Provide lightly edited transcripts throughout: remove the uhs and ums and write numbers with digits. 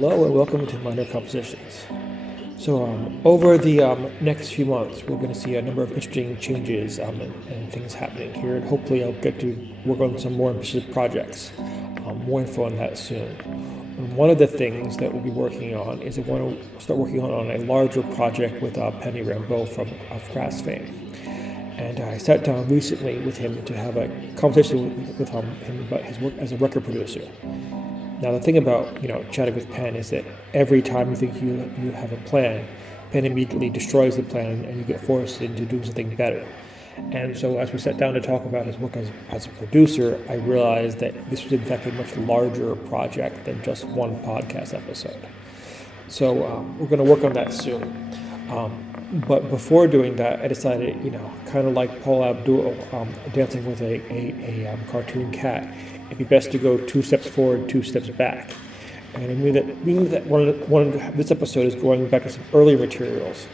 Hello and welcome to Minor Compositions. So over the next few months, we're going to see a number of interesting changes and things happening here, and hopefully I'll get to work on some more ambitious projects. More info on that soon. And one of the things that we'll be working on is I want to start working on a larger project with Penny Rimbaud from Crass fame. And I sat down recently with him to have a conversation with him about his work as a record producer. Now the thing about chatting with Penn is that every time you think you have a plan, Penn immediately destroys the plan and you get forced into doing something better. And so as we sat down to talk about his work as a producer, I realized that this was in fact a much larger project than just one podcast episode. So we're going to work on that soon. But before doing that, I decided, kind of like Paul Abdul dancing with a cartoon cat, it'd be best to go 2 steps forward, 2 steps back. And I mean that this episode is going back to some earlier materials.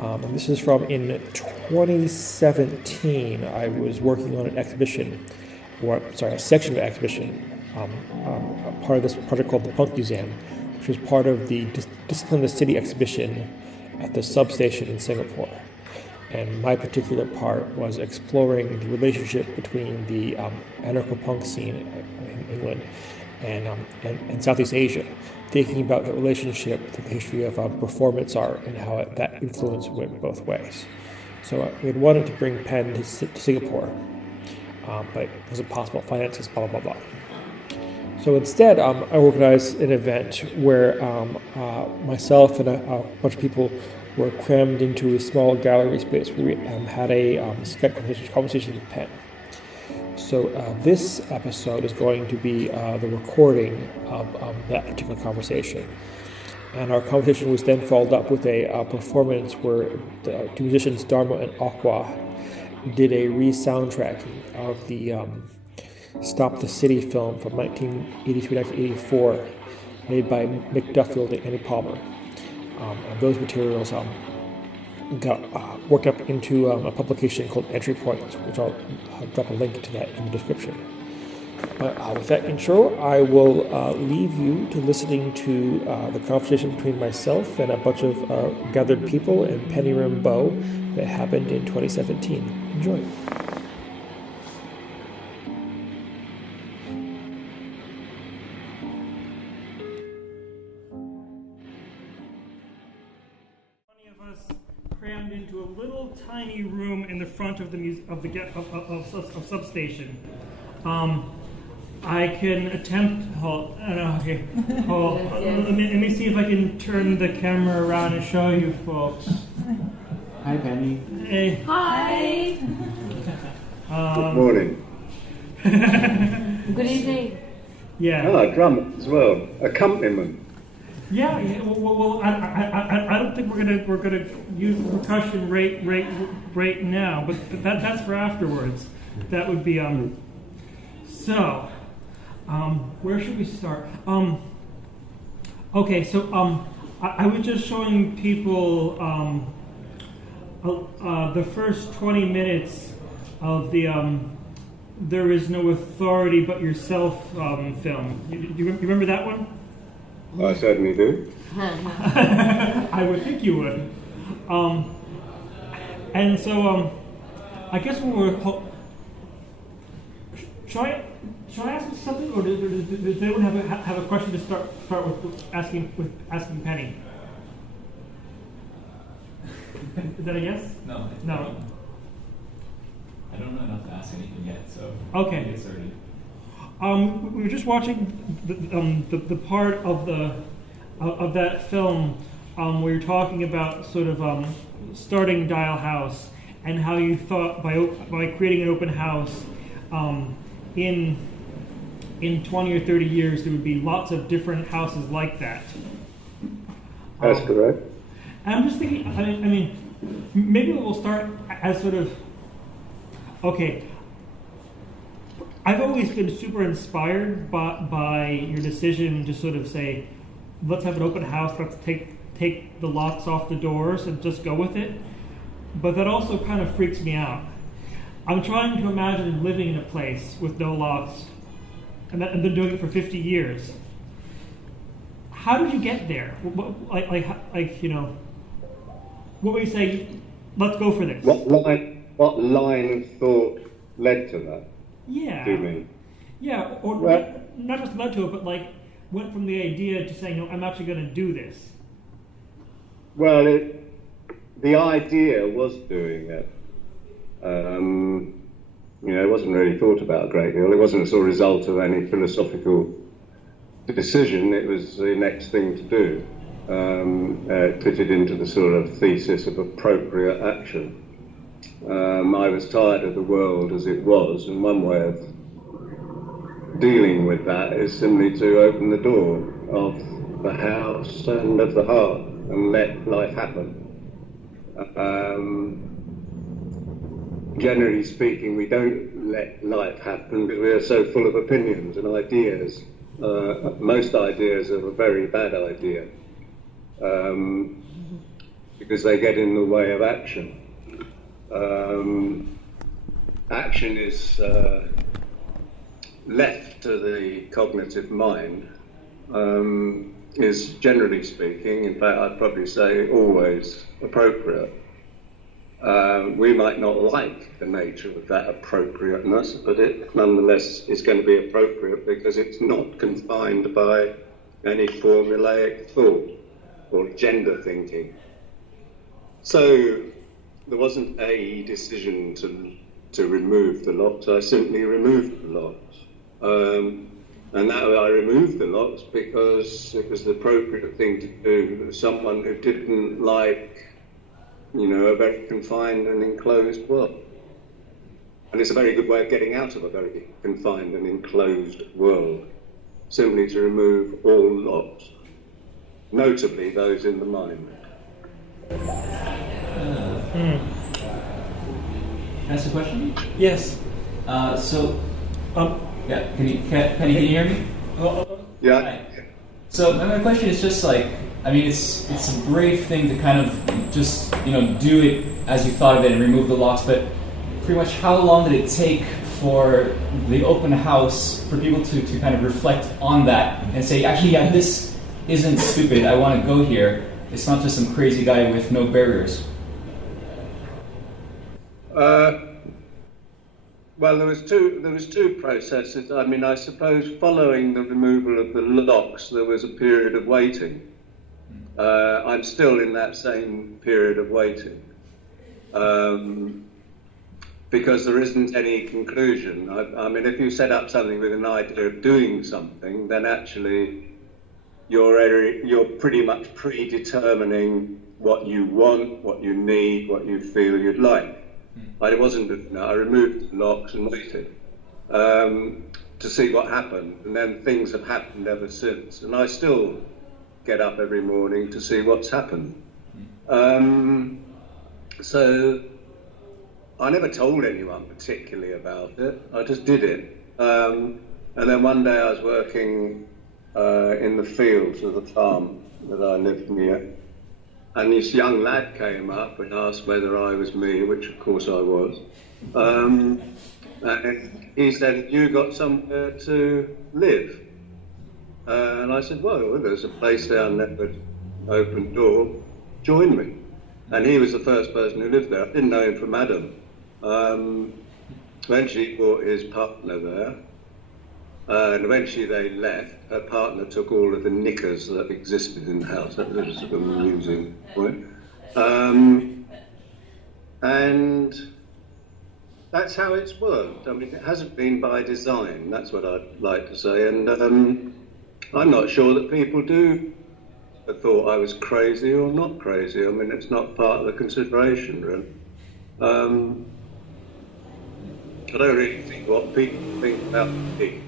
And this is from in 2017. I was working on an exhibition, a section of an exhibition, part of this project called the Punk Museum, which was part of the Discipline the City exhibition at the Substation in Singapore. And my particular part was exploring the relationship between the anarcho-punk scene in England and Southeast Asia, thinking about the relationship, the history of performance art, and how that influence went both ways. So we had wanted to bring Penn to Singapore, but it wasn't possible, finances, blah, blah, blah, blah. So instead, I organized an event where myself and a bunch of people were crammed into a small gallery space where we had a Skype conversation with Penn. So this episode is going to be the recording of that particular conversation. And our conversation was then followed up with a performance where the two musicians Dharma and Aqua did a re-soundtracking of the Stop the City film from 1983-1984 made by Mick Duffield and Annie Palmer. And those materials got worked up into a publication called Entry Point, which I'll drop a link to that in the description. But with that intro, I will leave you to listening to the conversation between myself and a bunch of gathered people and Penny Rimbaud that happened in 2017. Enjoy. Crammed into a little tiny room in the front of of Substation. I can attempt. Let me see if I can turn the camera around and show you folks. Hi, Penny. Hey. Hi. Good morning. Good evening. Yeah. Drum as well. Accompaniment. Yeah. Well, I don't think we're gonna use percussion right now, but that's for afterwards. That would be So, where should we start? Okay, so I was just showing people the first 20 minutes of the There Is No Authority But Yourself film. You remember that one? I certainly do. I would think you would. And so, I guess when we're... Should I ask you something, or does anyone have a question to start with asking Penny? Is that a yes? No. No. I don't know enough to ask anything yet, so okay. Get started. We were just watching the part of that film where you're talking about sort of starting Dial House and how you thought by creating an open house in 20 or 30 years there would be lots of different houses like that. That's correct. And I'm just thinking, I mean, maybe we'll start as sort of, okay, I've always been super inspired by your decision to sort of say, let's have an open house, let's take the locks off the doors and just go with it. But that also kind of freaks me out. I'm trying to imagine living in a place with no locks and then doing it for 50 years. how did you get there? Like you know, what would you say? Let's go for this. What line of thought led to that? Yeah. Do you mean? Yeah, or Well- not just led to it, but like went from the idea to saying, no, I'm actually going to do this. Well, the idea was doing it. It wasn't really thought about a great deal. It wasn't a sort of result of any philosophical decision. It was the next thing to do. It fitted into the sort of thesis of appropriate action. I was tired of the world as it was, and one way of dealing with that is simply to open the door of the house and of the heart and let life happen. Generally speaking, we don't let life happen because we are so full of opinions and ideas. Most ideas are a very bad idea because they get in the way of action. Action is left to the cognitive mind, is generally speaking, in fact I'd probably say always appropriate. We might not like the nature of that appropriateness, but it nonetheless is going to be appropriate because it's not confined by any formulaic thought or gender thinking. So there wasn't a decision to remove the locks. I simply removed the locks. And that I removed the locks because it was the appropriate thing to do. Someone who didn't like, a very confined and enclosed world. And it's a very good way of getting out of a very confined and enclosed world, simply to remove all locks, notably those in the mind. Can I ask a question? Yes. Yeah, Penny, can you hear me? Yeah. Hi. So my question is just like, it's a brave thing to kind of just, do it as you thought of it and remove the locks, but pretty much how long did it take for the open house for people to kind of reflect on that and say, actually, yeah, this isn't stupid, I want to go here. It's not just some crazy guy with no barriers. Well, there was two processes. I suppose following the removal of the locks, there was a period of waiting. I'm still in that same period of waiting because there isn't any conclusion. If you set up something with an idea of doing something, then actually you're pretty much predetermining what you want, what you need, what you feel you'd like. I removed the locks and waited to see what happened, and then things have happened ever since. And I still get up every morning to see what's happened. So I never told anyone particularly about it. I just did it. And then one day I was working in the fields of the farm that I lived near. And this young lad came up and asked whether I was me, which of course I was. And he said, "You got somewhere to live?" And I said, "Well, there's a place down there with an open door. Join me." And he was the first person who lived there. I didn't know him from Adam. Eventually he brought his partner there. And eventually they left. Her partner took all of the knickers that existed in the house. That was sort of amusing, right? And that's how it's worked. It hasn't been by design. That's what I'd like to say. And I'm not sure that people do thought I was crazy or not crazy. It's not part of the consideration, really. I don't really think what people think about me.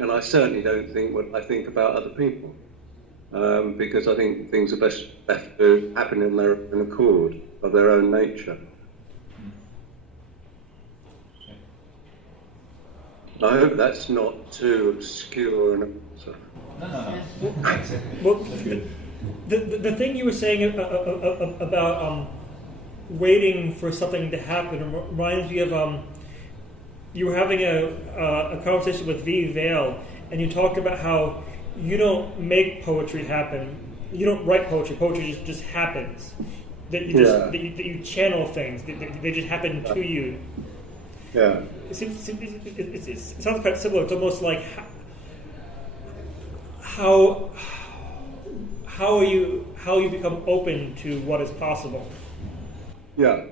And I certainly don't think what I think about other people, because I think things are best left to happen in their own accord, of their own nature. I hope that's not too obscure an answer. No. Well, the thing you were saying about waiting for something to happen reminds me of you were having a conversation with V. Vale, and you talked about how you don't make poetry happen. You don't write poetry. Poetry just happens. That you just that you channel things. They just happen to you. Yeah. It sounds quite similar. It's almost like how you become open to what is possible. Yeah.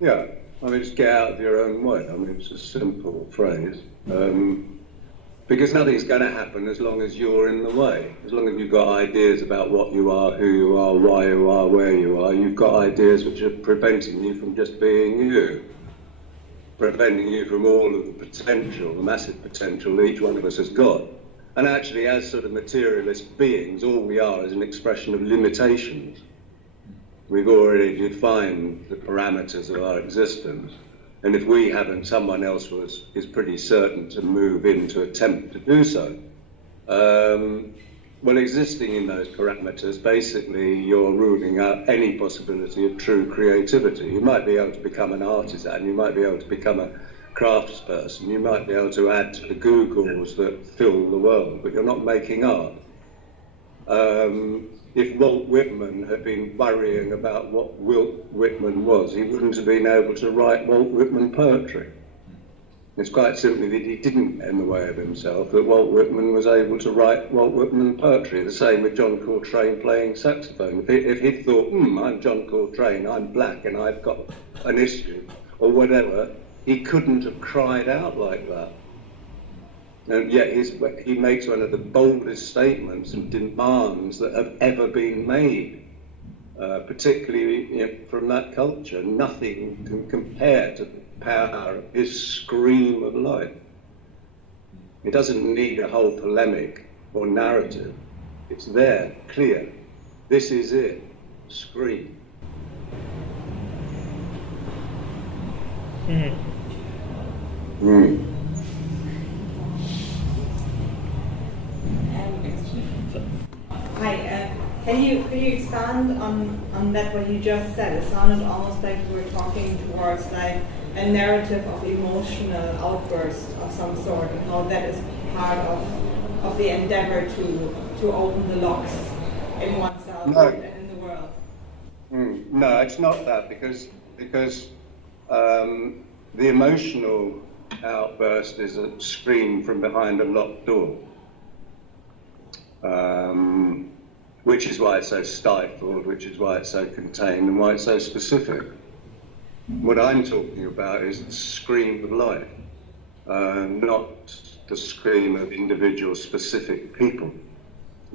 Yeah. I mean, just get out of your own way. I mean, it's a simple phrase. Because nothing's going to happen as long as you're in the way. As long as you've got ideas about what you are, who you are, why you are, where you are, you've got ideas which are preventing you from just being you. Preventing you from all of the potential, the massive potential that each one of us has got. And actually, as sort of materialist beings, all we are is an expression of limitations. We've already defined the parameters of our existence. And if we haven't, someone else is pretty certain to move in to attempt to do so. Well, existing in those parameters, basically, you're ruling out any possibility of true creativity. You might be able to become an artisan, you might be able to become a craftsperson, you might be able to add to the Googles that fill the world, but you're not making art. If Walt Whitman had been worrying about what Walt Whitman was, he wouldn't have been able to write Walt Whitman poetry. It's quite simply that he didn't get in the way of himself, that Walt Whitman was able to write Walt Whitman poetry. The same with John Coltrane playing saxophone. If he'd thought, I'm John Coltrane, I'm black and I've got an issue, or whatever, he couldn't have cried out like that. And yet he makes one of the boldest statements and demands that have ever been made, particularly from that culture. Nothing can compare to the power of his scream of life. It doesn't need a whole polemic or narrative. It's there, clear. This is it. Scream. Mm-hmm. Mm. Hi, can you expand on that what you just said? It sounded almost like you were talking towards like a narrative of emotional outburst of some sort, and how that is part of the endeavor to open the locks in oneself and in the world. No, it's not that, because the emotional outburst is a scream from behind a locked door. Which is why it's so stifled, which is why it's so contained, and why it's so specific. What I'm talking about is the scream of life, not the scream of individual specific people.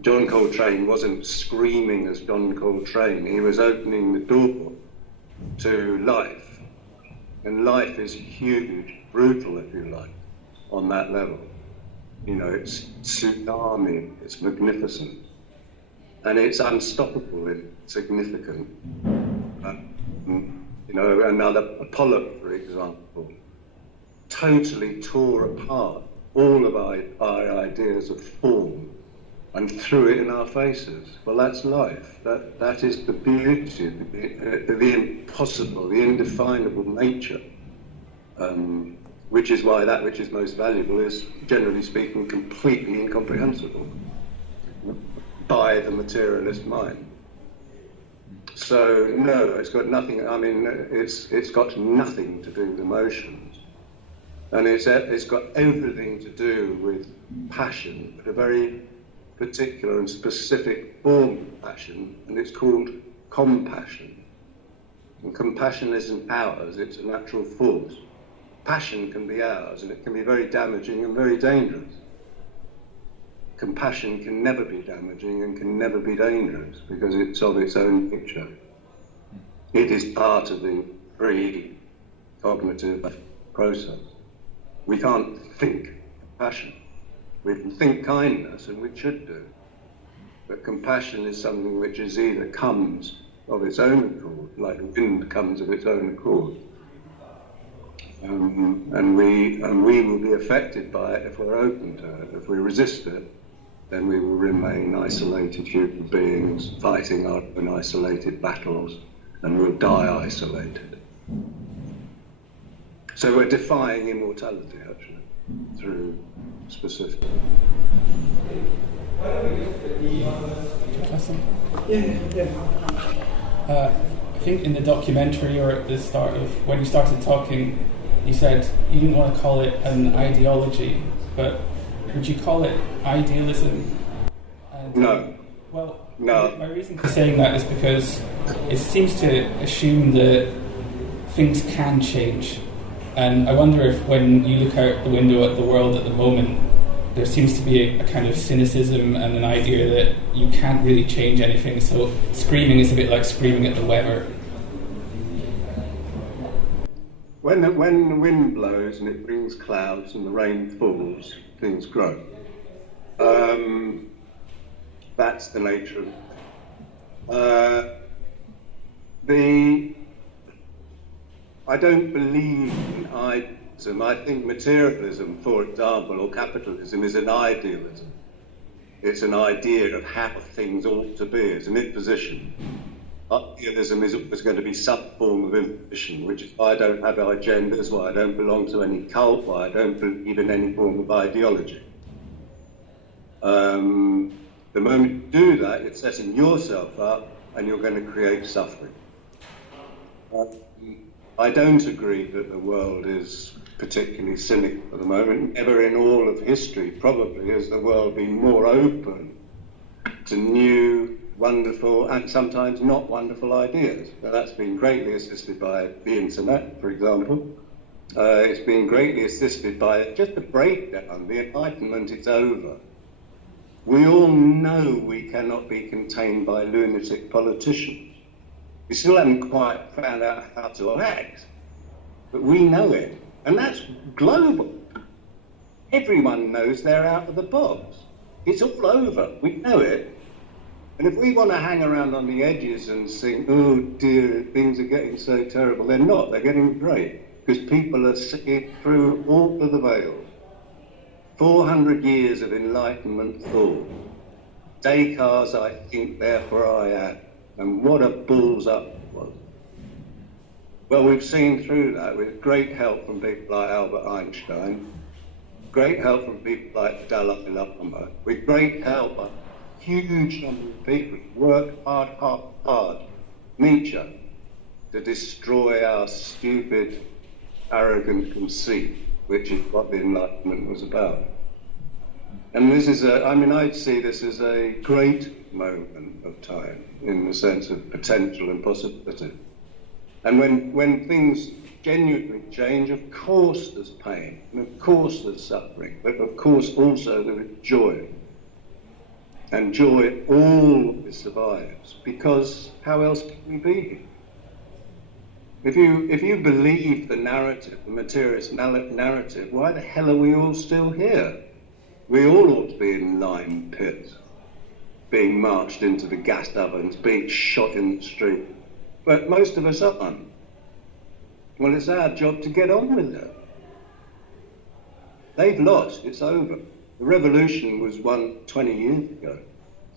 John Coltrane wasn't screaming as John Coltrane, he was opening the door to life. And life is huge, brutal if you like, on that level. You know, it's tsunami, it's magnificent. And it's unstoppable and significant. You know, another Apollo, for example, totally tore apart all of our ideas of form and threw it in our faces. Well, that's life. That is the beauty, the impossible, the indefinable nature. Which is why that which is most valuable is, generally speaking, completely incomprehensible by the materialist mind. So no, it's got nothing. I mean, it's got nothing to do with emotions, and it's got everything to do with passion, but a very particular and specific form of passion, and it's called compassion. And compassion isn't ours; it's a natural force. Passion can be ours, and it can be very damaging and very dangerous. Compassion can never be damaging and can never be dangerous because it's of its own nature. It is part of the pre-cognitive process. We can't think passion. We can think kindness, and we should do. But compassion is something which is either comes of its own accord, like wind comes of its own accord. And we will be affected by it if we're open to it. If we resist it, then we will remain isolated human beings, fighting our own isolated battles, and we'll die isolated. So we're defying immortality, actually. through specific. I think in the documentary or at the start of when you started talking, you said you didn't want to call it an ideology, but would you call it idealism? And, No. Well, No. my reason for saying that is because it seems to assume that things can change. And I wonder if when you look out the window at the world at the moment, there seems to be a kind of cynicism and an idea that you can't really change anything, so screaming is a bit like screaming at the weather. When the wind blows and it brings clouds and the rain falls, things grow. That's the nature of it. I don't believe in idealism. I think materialism, for example, or capitalism is an idealism. It's an idea of how things ought to be. It's an imposition. Idealism is always going to be some form of imposition, which is why I don't have agendas, why I don't belong to any cult, why I don't believe in any form of ideology. The moment you do that, it's setting yourself up and you're going to create suffering. I don't agree that the world is particularly cynical at the moment. Never in all of history, probably, has the world been more open to new, wonderful, and sometimes not wonderful ideas. Now, that's been greatly assisted by the internet, for example. It's been greatly assisted by just the breakdown, the Enlightenment is over. We all know we cannot be contained by lunatic politicians. We still haven't quite found out how to act, but we know it. And that's global. Everyone knows they're out of the box. It's all over. We know it. And if we want to hang around on the edges and think, oh dear, things are getting so terrible, they're not. They're getting great. Because people are seeing through all of the veils. 400 years of Enlightenment thought. Descartes, I think, therefore I am. And what a bull's up it was. Well, we've seen through that with great help from people like Albert Einstein, great help from people like Dalai Lama, with great help by a huge number of people who work hard, Nietzsche, to destroy our stupid, arrogant conceit, which is what the Enlightenment was about. And this is I'd see this as a great moment of time in the sense of potential and possibility. And when things genuinely change, of course there's pain, and of course there's suffering, but of course also there is joy. And joy always survives, because how else can we be? If you believe the narrative, the materialist narrative, why the hell are we all still here? We all ought to be in lime pits, being marched into the gas ovens, being shot in the street. But most of us aren't. Well, it's our job to get on with it. They've lost, it's over. The revolution was won 20 years ago,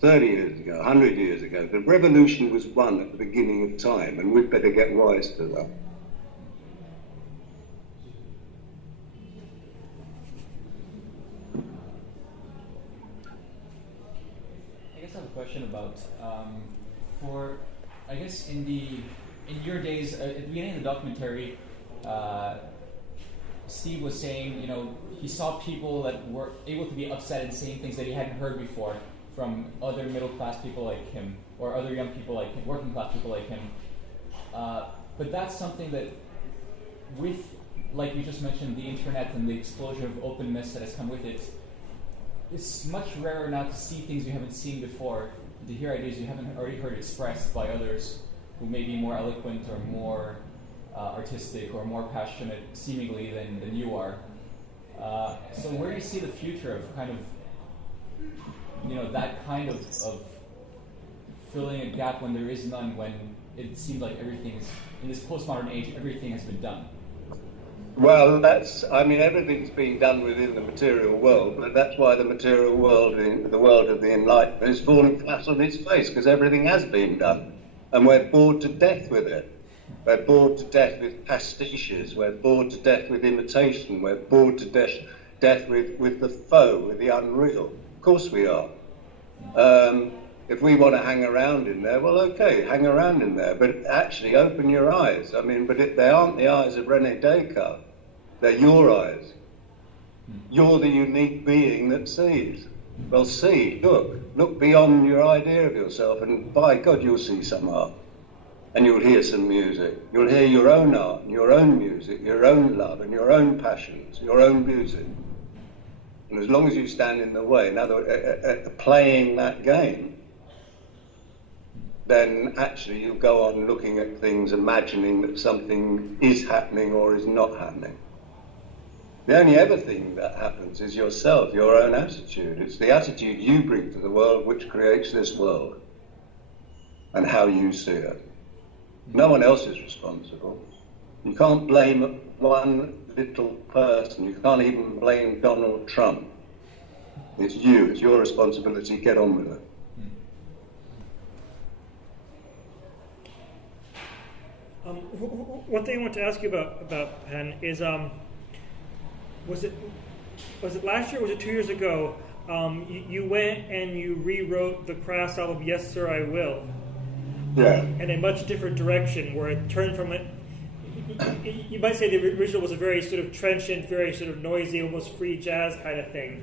30 years ago, 100 years ago. The revolution was won at the beginning of time, and we'd better get wise to that. I have a question about I guess in your days at the beginning of the documentary, Steve was saying, he saw people that were able to be upset and saying things that he hadn't heard before from other middle class people like him or other young people like him, working class people like him. But that's something that, with, like you just mentioned, the internet and the explosion of openness that has come with it, it's much rarer now to see things you haven't seen before, to hear ideas you haven't already heard expressed by others who may be more eloquent or more artistic or more passionate, seemingly, than you are. So where do you see the future of kind of, that kind of filling a gap when there is none, when it seems like everything is, in this postmodern age, everything has been done? Well, everything's been done within the material world, but that's why the material world, the world of the Enlightenment, is falling flat on its face, because everything has been done. And we're bored to death with it. We're bored to death with pastiches. We're bored to death with imitation. We're bored to death with the foe, with the unreal. Of course we are. If we want to hang around in there, well, okay, hang around in there, but actually open your eyes. I mean, but they aren't the eyes of René Descartes. They're your eyes. You're the unique being that sees. Well, see, look beyond your idea of yourself, and by God, you'll see some art. And you'll hear some music. You'll hear your own art, and your own music, your own love, and your own passions, your own music. And as long as you stand in the way, in other words, playing that game, then actually you'll go on looking at things, imagining that something is happening or is not happening. The only other thing that happens is yourself, your own attitude. It's the attitude you bring to the world which creates this world and how you see it. No one else is responsible. You can't blame one little person. You can't even blame Donald Trump. It's you. It's your responsibility. Get on with it. One thing I want to ask you about Penn is was it last year or was it 2 years ago? You went and you rewrote the Crass album "Yes Sir I Will." Yeah. In a much different direction, where it turned from it. You might say the original was a very sort of trenchant, very sort of noisy, almost free jazz kind of thing,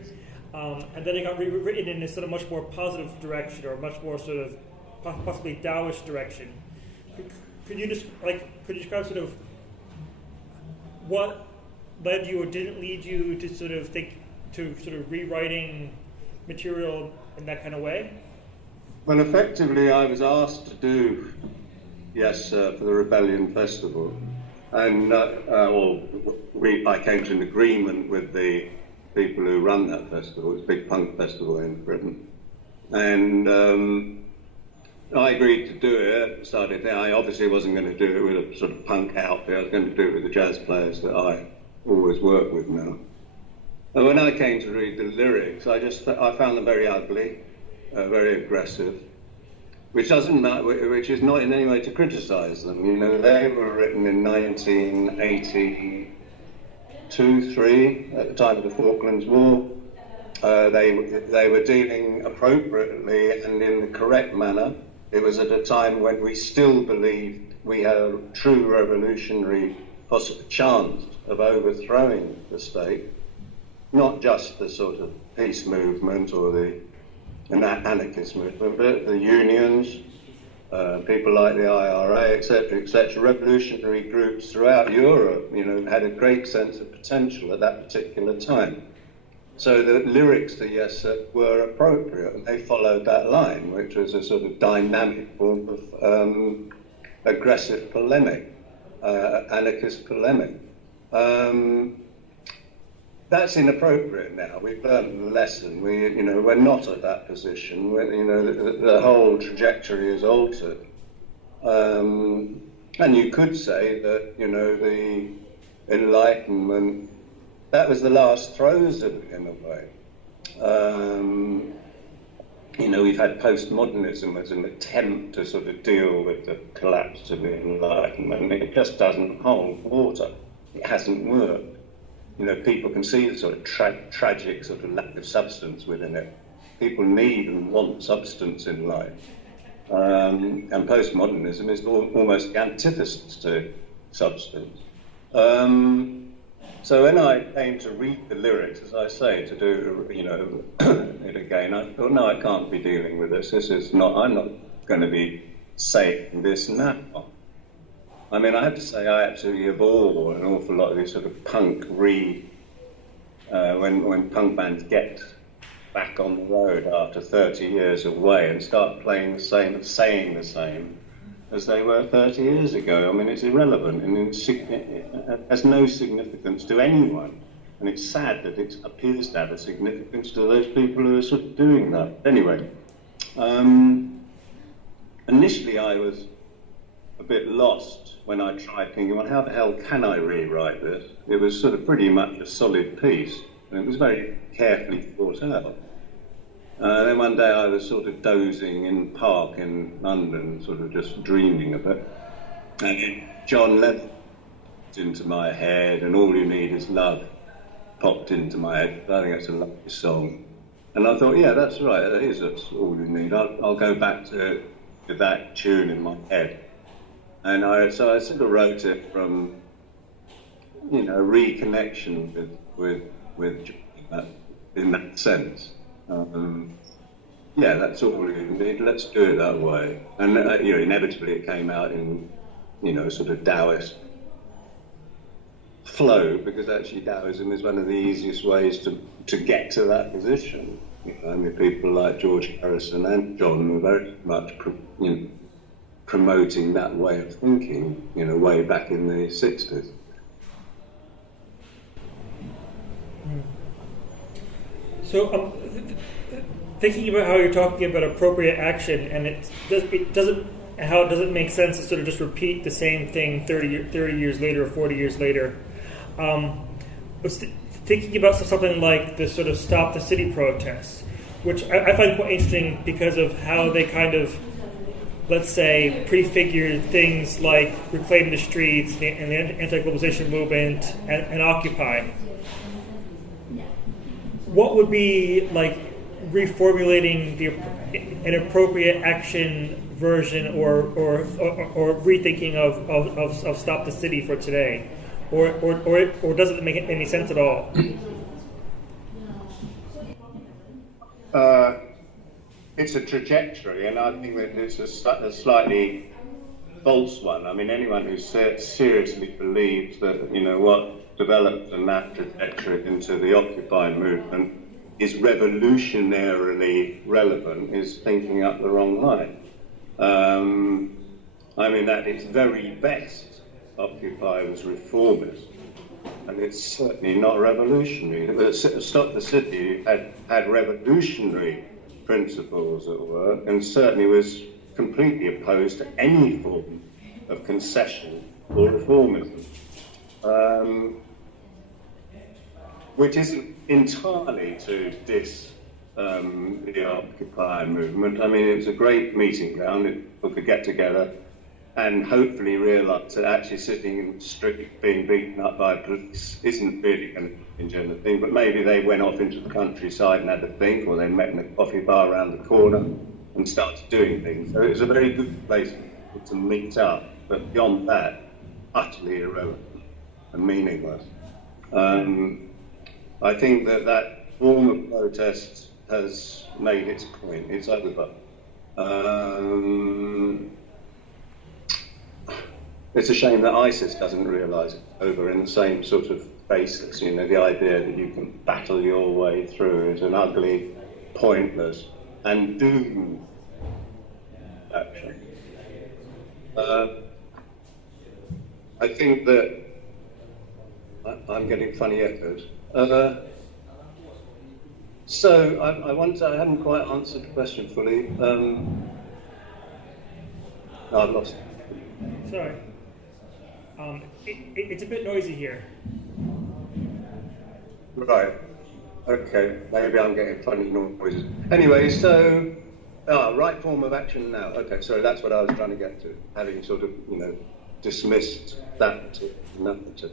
and then it got rewritten in a sort of much more positive direction, or much more sort of possibly Taoist direction. Could you describe sort of what led you or didn't lead you to sort of think to sort of rewriting material in that kind of way? Well, effectively, I was asked to do Yes Sir for the Rebellion Festival, and I came to an agreement with the people who run that festival. It's a big punk festival in Britain, and I agreed to do it. I obviously wasn't going to do it with a sort of punk outfit. I was going to do it with the jazz players that I always work with now. And when I came to read the lyrics, I found them very ugly, very aggressive, which is not in any way to criticise them. You know, they were written in 1982-3, at the time of the Falklands War. They were dealing appropriately and in the correct manner. It was at a time when we still believed we had a true revolutionary chance of overthrowing the state, not just the sort of peace movement or the anarchist movement, but the unions, people like the IRA, etc., revolutionary groups throughout Europe, you know, had a great sense of potential at that particular time. So the lyrics to Yes Sir were appropriate, and they followed that line, which was a sort of dynamic form of aggressive polemic, anarchist polemic. That's inappropriate now. We've learned the lesson. We're not at that position. The whole trajectory is altered. And you could say that, the Enlightenment, that was the last throes of it in a way. We've had postmodernism as an attempt to sort of deal with the collapse of the Enlightenment. It just doesn't hold water. It hasn't worked. People can see the sort of tragic sort of lack of substance within it. People need and want substance in life. And postmodernism is almost the antithesis to substance. So when I came to read the lyrics, as I say, to do, it again, I thought, no, I can't be dealing with this. I'm not going to be saying this and that. I mean, I have to say I absolutely abhor an awful lot of this sort of punk when punk bands get back on the road after 30 years away and start playing the same, saying the same as they were 30 years ago. I mean, it's irrelevant and it has no significance to anyone. And it's sad that it appears to have a significance to those people who are sort of doing that. Anyway, initially I was a bit lost when I tried thinking, well, how the hell can I rewrite this? It was sort of pretty much a solid piece, and it was very carefully thought out. Then one day I was sort of dozing in the park in London, sort of just dreaming of it, and John Lennon into my head, and all you need is love. popped into my head. I think it's a lovely song. And I thought, yeah, that's right, that's all you need. I'll go back to that tune in my head. And so I sort of wrote it from, reconnection with in that sense. Yeah, that's all you need. Let's do it that way. And inevitably it came out in, sort of Taoist flow, because actually Taoism is one of the easiest ways to get to that position. People like George Harrison and John were very much, promoting that way of thinking, way back in the 60s. So, thinking about how you're talking about appropriate action, and how it doesn't make sense to sort of just repeat the same thing 30 years later or 40 years later. Was thinking about something like the sort of Stop the City protests, which I find quite interesting because of how they kind of, let's say, prefigure things like Reclaim the Streets and the anti-globalization movement and Occupy. What would be like reformulating an appropriate action version or rethinking of Stop the City for today, or does it make any sense at all? It's a trajectory, and I think that it's a slightly false one. I mean, anyone who seriously believes that what developed in that trajectory into the Occupy movement is revolutionarily relevant is thinking up the wrong line. At its very best, Occupy was reformist, and it's certainly not revolutionary. Stop the City had revolutionary principles at work, and certainly was completely opposed to any form of concession or reformism. Which isn't entirely to diss the Occupy movement. I mean, it was a great meeting ground. People could get together and hopefully realise that actually sitting in the street being beaten up by police isn't really going to change anything, but maybe they went off into the countryside and had a think, or they met in a coffee bar around the corner and started doing things. So it was a very good place to meet up, but beyond that, utterly irrelevant and meaningless. I think that form of protest has made its point. It's over. It's a shame that ISIS doesn't realise it's over in the same sort of basis. The idea that you can battle your way through is an ugly, pointless, and doomed action. I think that I'm getting funny echoes. So I hadn't quite answered the question fully. No, I've lost it. Sorry. It's a bit noisy here. Right. Okay. Maybe I'm getting funny noises. Anyway, so right form of action now. Okay. So that's what I was trying to get to, having sort of dismissed that narrative.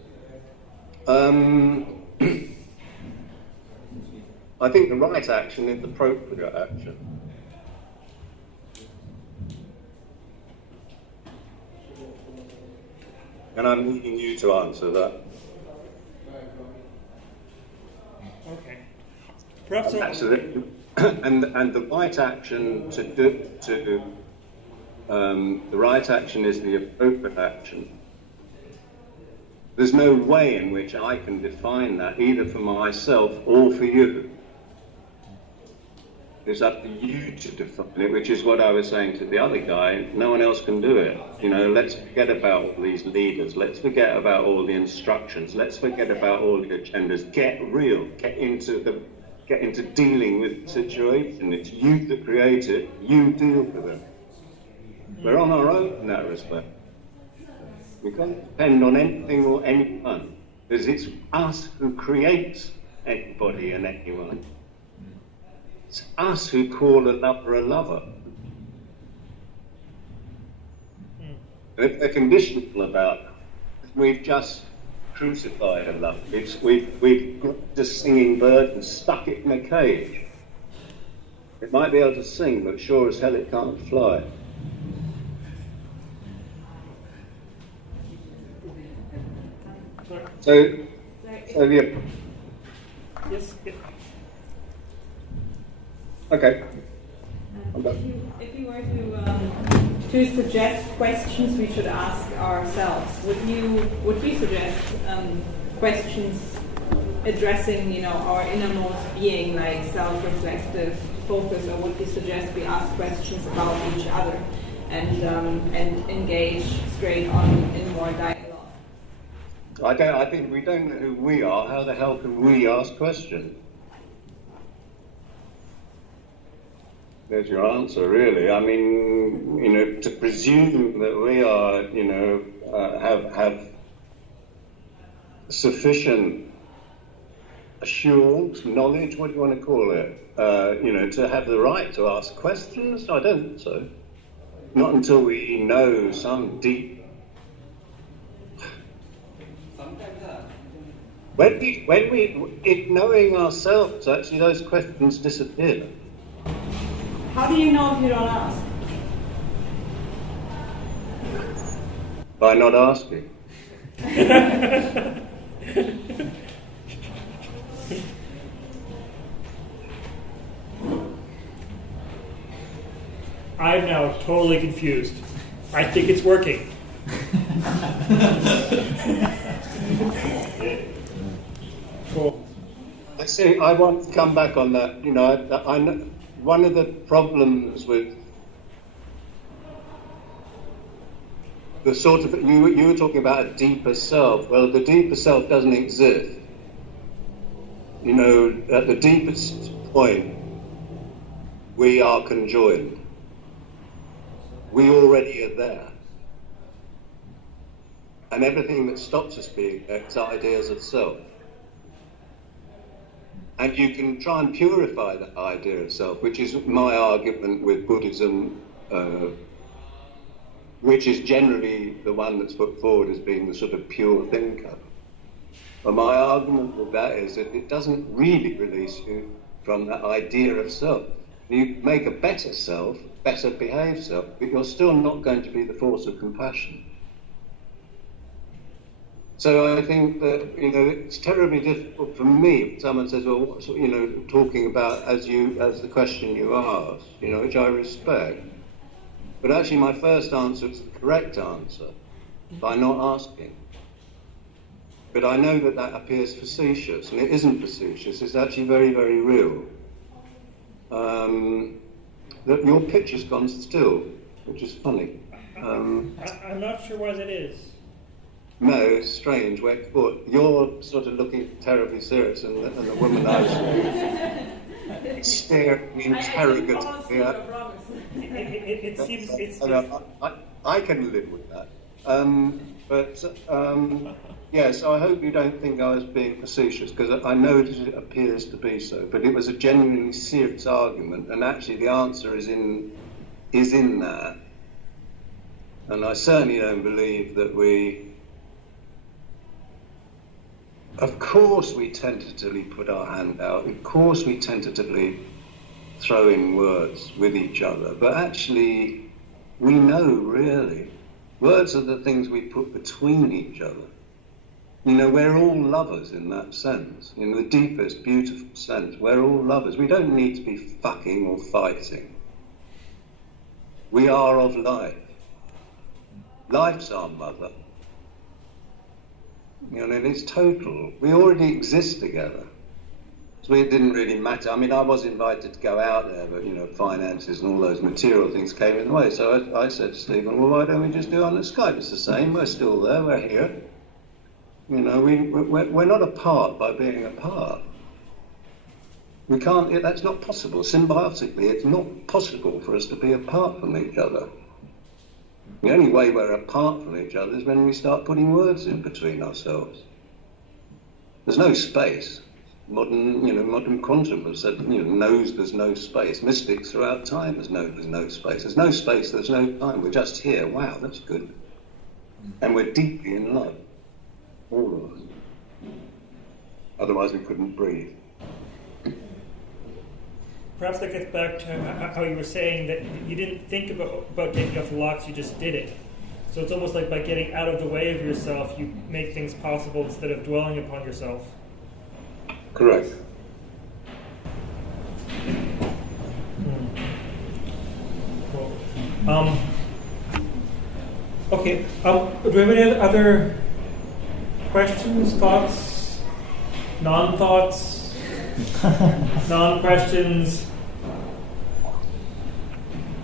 I think the right action is the appropriate action. And I'm needing you to answer that. Okay. Perhaps absolutely. And the right action the right action is the appropriate action. There's no way in which I can define that, either for myself or for you. It's up to you to define it, which is what I was saying to the other guy. No one else can do it. Let's forget about all these leaders. Let's forget about all the instructions. Let's forget about all the agendas. Get real. Get into dealing with the situation. It's you that create it. You deal with it. We're on our own in that respect. We can't depend on anything or anyone, because it's us who creates anybody and anyone. It's us who call a lover a lover. And if they're conditional about it, we've just crucified a love. We've got the singing bird and stuck it in a cage. It might be able to sing, but sure as hell it can't fly. So yeah. Yes. Okay. If you were to suggest questions we should ask ourselves, would we suggest questions addressing, you know, our innermost being, like self-reflective focus, or would we suggest we ask questions about each other and engage straight on in more dialogue? I think we don't know who we are. How the hell can we ask questions? There's your answer, really. I mean, you know, to presume that we are, you know, have sufficient assurance, knowledge, what do you want to call it, you know, to have the right to ask questions? I don't think so. Not until we know some deep. When we knowing ourselves, actually, those questions disappear. How do you know if you don't ask? By not asking. I'm now totally confused. I think it's working. Cool. I see. I want to come back on that. You know, I know one of the problems with the sort of you were talking about a deeper self. Well, the deeper self doesn't exist. You know, at the deepest point, we are conjoined. We already are there. And everything that stops us being there is ideas of self. And you can try and purify that idea of self, which is my argument with Buddhism, which is generally the one that's put forward as being the sort of pure thinker. But my argument with that is that it doesn't really release you from that idea of self. You make a better self, better behaved self, but you're still not going to be the force of compassion. So I think that, you know, it's terribly difficult for me if someone says, well, what's, you know, talking about as the question you asked, you know, which I respect. But actually my first answer is the correct answer, by not asking. But I know that appears facetious, and it isn't facetious, it's actually very, very real. That your picture's gone still, which is funny. I'm not sure why that is. No, it's strange. You're sort of looking terribly serious, and the woman is staring interrogatively at. It seems it's. I can live with that. Yeah, so I hope you don't think I was being facetious, because I know that it appears to be so, but it was a genuinely serious argument, and actually the answer is in that. And I certainly don't believe that of course we tentatively put our hand out, of course we tentatively throw in words with each other, but actually we know really. Words are the things we put between each other. You know, we're all lovers in that sense, in the deepest, beautiful sense. We're all lovers. We don't need to be fucking or fighting. We are of life. Life's our mother. You know, and it's total. We already exist together. So it didn't really matter. I mean, I was invited to go out there, but, you know, finances and all those material things came in the way. So I said to Stephen, well, why don't we just do it on the Skype? It's the same. We're still there. We're here. You know, we're not apart by being apart. We can't, that's not possible. Symbiotically, it's not possible for us to be apart from each other. The only way we're apart from each other is when we start putting words in between ourselves. There's no space. Modern quantum has said, you know, knows there's no space. Mystics throughout time there's no space. There's no space, there's no time. We're just here. Wow, that's good. And we're deeply in love. all of us. Otherwise we couldn't breathe. Perhaps that gets back to how you were saying that you didn't think about taking off the locks, you just did it. So it's almost like by getting out of the way of yourself, you make things possible instead of dwelling upon yourself. Correct. Cool. Okay. Do we have any other questions, thoughts, non-thoughts, non-questions,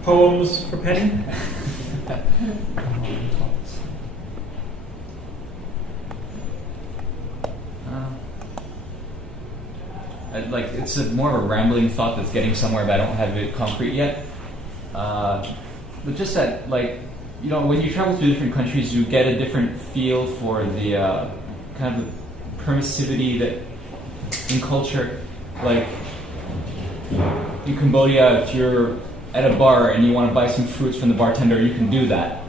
poems for Penny? It's more of a rambling thought that's getting somewhere, but I don't have it concrete yet. But just that, when you travel to different countries, you get a different feel for the kind of the permissivity that in culture. Like in Cambodia, if you're at a bar and you want to buy some fruits from the bartender, you can do that,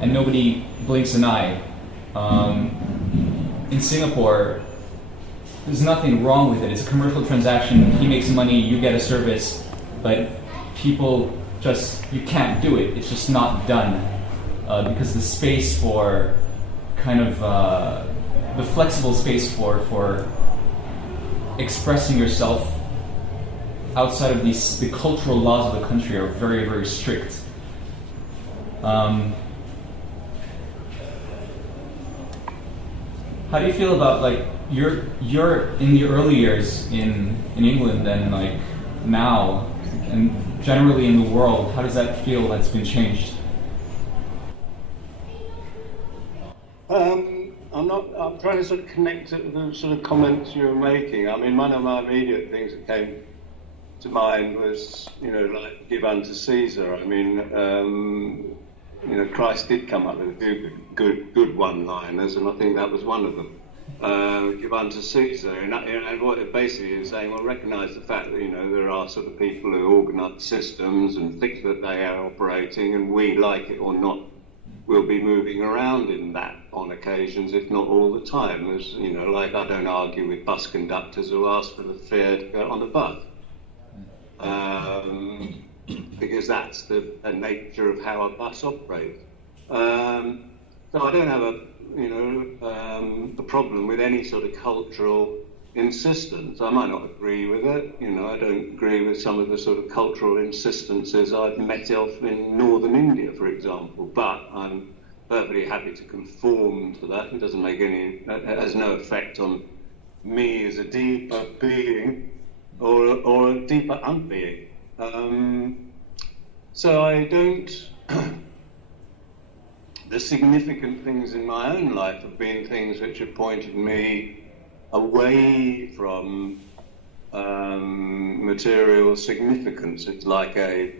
and nobody blinks an eye. In Singapore, there's nothing wrong with it. It's a commercial transaction. He makes money, you get a service, but people you can't do it. It's just not done because the space for the flexible space for expressing yourself outside of the cultural laws of the country are very, very strict. How do you feel about you're in the early years in England and now and generally in the world? How does that feel that's been changed? I'm trying to sort of connect to the sort of comments you were making. I mean, one of my immediate things that came to mind was, give unto Caesar. I mean, Christ did come up with a few good one-liners, and I think that was one of them. Give unto Caesar, and what it basically is saying, well, recognise the fact that there are sort of people who organise systems and think that they are operating, and we, like it or not, will be moving around in that on occasions, if not all the time. As I don't argue with bus conductors who ask for the fare to go on the bus, because that's the nature of how a bus operates. So I don't have a problem with any sort of cultural insistence. I might not agree with it. I don't agree with some of the sort of cultural insistences I've met in northern India, for example. But I'm perfectly happy to conform to that. It doesn't it has no effect on me as a deeper being or a deeper unbeing. So I don't. The significant things in my own life have been things which have pointed me away from material significance. It's like an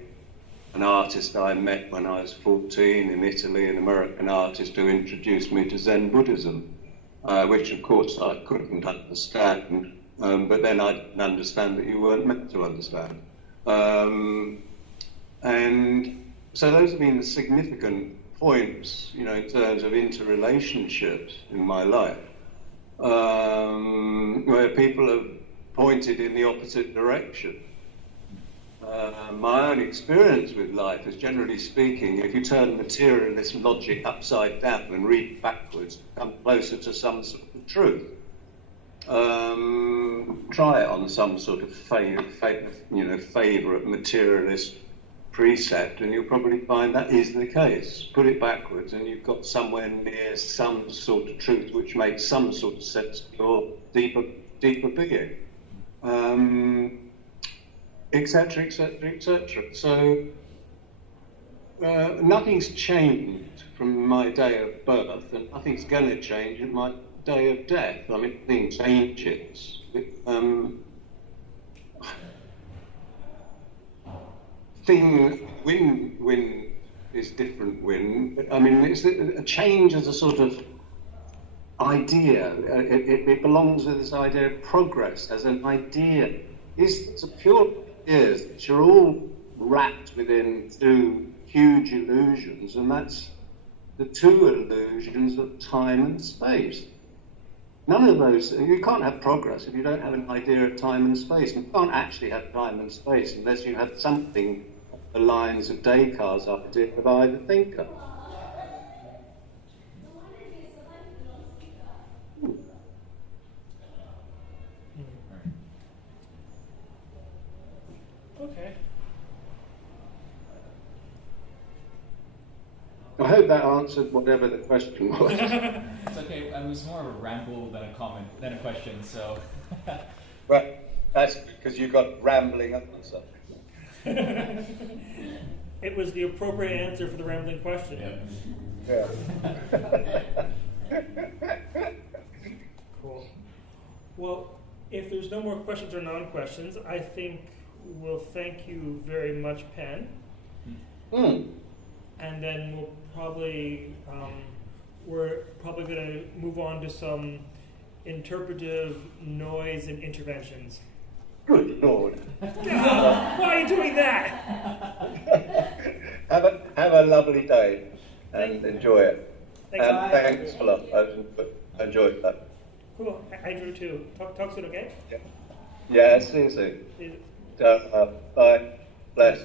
artist I met when I was 14 in Italy, an American artist who introduced me to Zen Buddhism, which of course I couldn't understand, but then I didn't understand that you weren't meant to understand. And so those have been the significant points, in terms of interrelationships in my life, where people have pointed in the opposite direction. My own experience with life is, generally speaking, if you turn materialist logic upside down and read backwards, come closer to some sort of truth. Try it on some sort of favourite materialist precept, and you'll probably find that is the case. Put it backwards, and you've got somewhere near some sort of truth which makes some sort of sense to your deeper being, etc., etc., etc. So nothing's changed from my day of birth, and nothing's going to change at my day of death. I mean, things changes. Win is different win. I mean, it's a change as a sort of idea. It belongs with this idea of progress as an idea. It's a pure ideas which are all wrapped within two huge illusions, and that's the two illusions of time and space. None of those, you can't have progress if you don't have an idea of time and space. And you can't actually have time and space unless you have something the lines of Descartes' idea of I the thinker. Okay. I hope that answered whatever the question was. It's okay. It was more of a ramble than a comment, than a question. So. Well, that's because you got rambling answer. It was the appropriate answer for the rambling question. Yeah. Cool. Well, if there's no more questions or non-questions, I think we'll thank you very much, Penn. And then we'll probably, we're probably going to move on to some interpretive noise and interventions. Good Lord. Why are you doing that? Have a lovely day and enjoy it. Thanks. And thanks a lot. I enjoyed that. Cool. I do too. Talk soon, okay? Yeah, see you soon. See you. Bye. Bless.